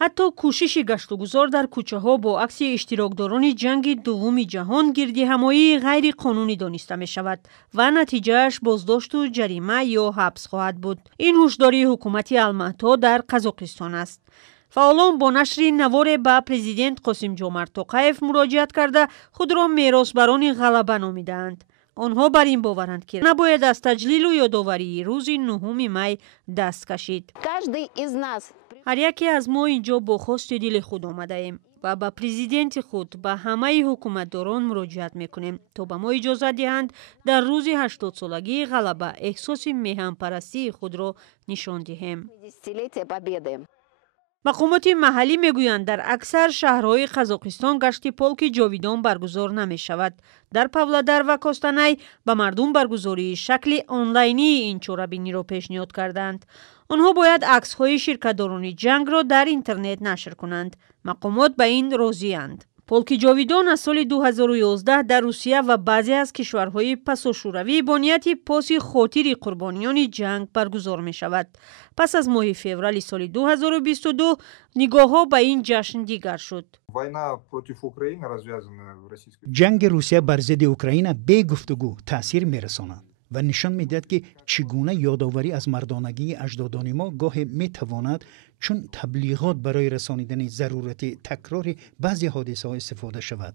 حتی کوشش گشت‌وگذار در کوچه‌ها با عکس اشتراکداران جنگ دوم جهان گردهمایی غیر قانونی دانسته می شود و نتیجهش بازداشت و جریمه یا حبس خواهد بود. این هشداری حکومت الماتا در قزاقستان است. فعالان با نشر نوار به پرزیدنت قاسم جمعت توقیف مراجعت کرده خود را میراثبران غلبه نامیدند. آنها بر این باورند که نباید از تجلیل و یادآوری روز 9 می دست کشید. هر یکی از ما اینجا با خواست دل خود آمده ایم و به پرزیدنت خود به همه حکومتداران مراجعت میکنیم تا به ما اجازه دهند در روز 80 سالگی غلبه احساس میهن پرستی خود را نشان دهیم. مقامات محلی میگویند در اکثر شهرهای قزاقستان گشت پولک جاویدان برگزار نمی شود. در پاولادر و کوستانای به مردم برگزاری شکل آنلاینی این چوره‌بینی را پیشنهاد کردند. آنها باید عکس‌های شرکت‌داران جنگ را در اینترنت نشر کنند. مقامات به این راضی‌اند. پولک جاویدان از سال 2011 در روسیه و بعضی از کشورهای پساشوروی با نیت پاس خاطر قربانیان جنگ برگزار می شود. پس از ماه فوریه سال 2022 نگاه‌ها به این جشن دیگر شد. جنگ روسیه بر ضد اوکراین بی گفتگو تاثیر می‌رساند و نشان می‌دهد که چگونه یادآوری از مردانگی اجدادان ما گاهی می‌تواند چون تبلیغات برای رسانیدن ضرورت تکرار بعضی حادثه‌ها استفاده شود.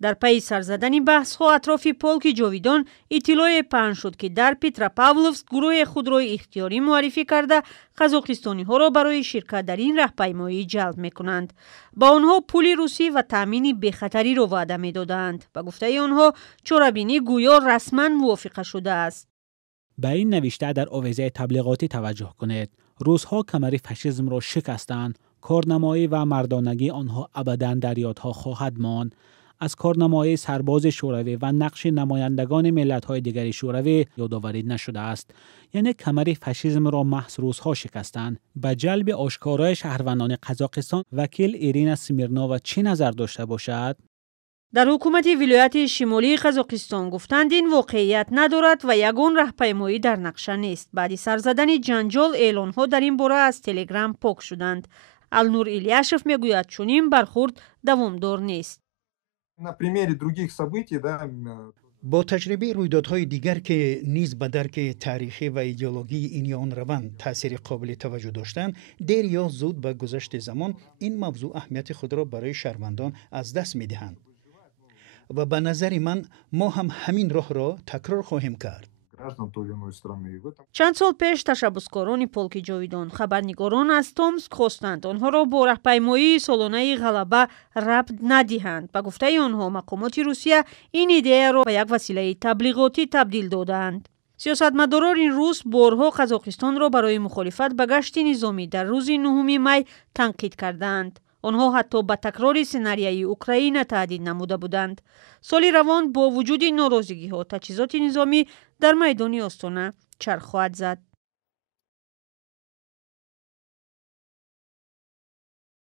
در پی سر زدن بحث‌ها اطراف پولک جاویدان اطلاع پخش شد که در پیتراپاولوفسک گروه خود را اختیاری معرفی کرده قزاقستانی‌ها را برای شرکت در این راهپیمایی جلب می‌کنند. با آنها پول روسی و تامین بی‌خطری را وعده می‌دادند. به گفته آنها چوره‌بینی گویا رسما موافقه شده است. به این نوشته در آویزه تبلیغاتی توجه کنید. روس‌ها کمر فاشیسم را شکستند. کارنمایی و مردانگی آنها ابداً در یادها خواهد ماند. از کارنمایی سرباز شوروی و نقش نمایندگان ملت‌های دیگر شوروی یادآوری نشده است. یعنی کمر فاشیسم را محض روس‌ها شکستند. به جلب آشکارای شهروندان قزاقستان وکیل ایرینا سمیرنووا چه نظر داشته باشد؟ در حکومت ولایت شمالی قزاقستان گفتند این واقعیت ندارد و یگان راهپیمایی در نقشه نیست. بعد سر زدن جنجال اعلان‌ها در این باره از تلگرام پاک شدند. النور ایلیاشف میگوید چنین برخورد دوامدار نیست. با تجربه رویدادهای دیگر که نیز به درک تاریخی و ایدئولوژی این یا آن روند تاثیر قابل توجه داشتند، دیر یا زود به گذشت زمان این موضوع اهمیت خود را برای شهروندان از دست می‌دهند و به نظر من ما هم همین راه را تکرار خواهیم کرد. چند سال پیش تشبسکاران پولک جاویدان خبرنگاران از تومسک خواستند آنها را با راهپیمایی سالانه غلبه ربط ندهند. به گفته آنها مقامات روسیه این ایده را به یک وسیله تبلیغاتی تبدیل دادند. سیاستمداران این روز بارها قزاقستان را برای مخالفت به گشت نظامی در روز 9 می تنقید کردند. آنها حتی به تکرار سناریوی اوکراین تهدید نموده بودند. سال روان با وجود ناراضگی‌ها تجهیزات نظامی در میدان آستانه چرخ خواهد زد.